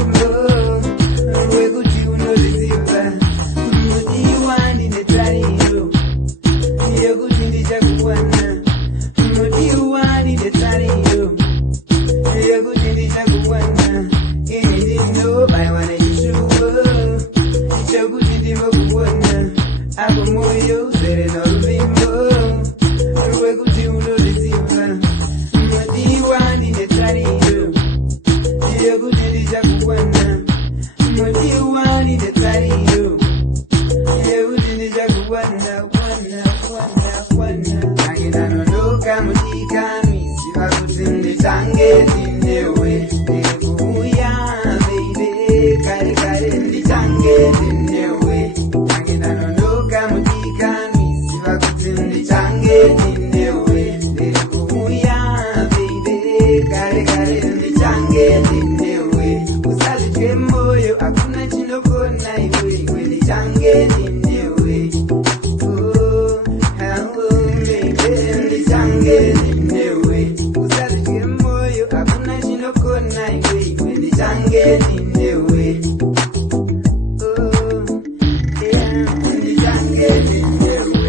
ruvimbo rwekuti unoriziva mudiwani netariro yekuti ndichakuwana mudiwani netariro yekuti ndichakuwana ini ndinobayiwa nechishuwo chokuti ndinokuona apo moyo uzere noruvimbo rwekuti unoriziva mudiwani netariro yekuti ndichakuwana mudiwani netariro yekuti ndichakuwana angidanonoka mudikanwiziva kuti nditange ndinewe ndikuuya beide kare kare nditange ndinewe angidanonoka mudikanwiziva kuti nditange ndinewe ndikuuya beide kare kare nditange ndinewe usazitye moyo hakuna chinokona iwe nditange ndinewe nditange ndinewe usazitye moyo hakuna chinokona iwe nditange ndinewe nditange ndinewe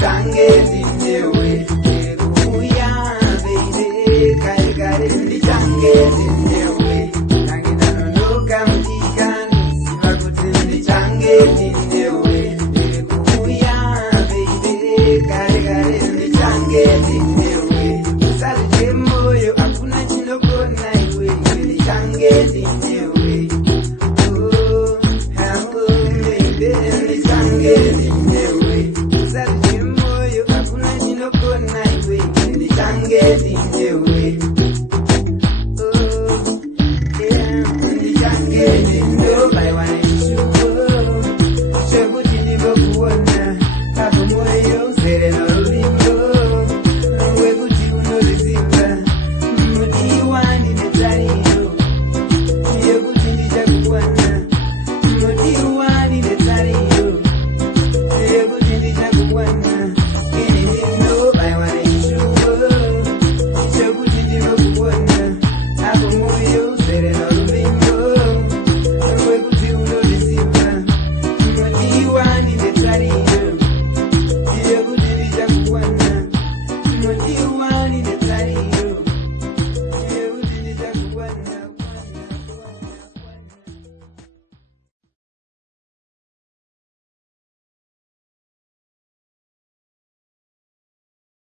Tange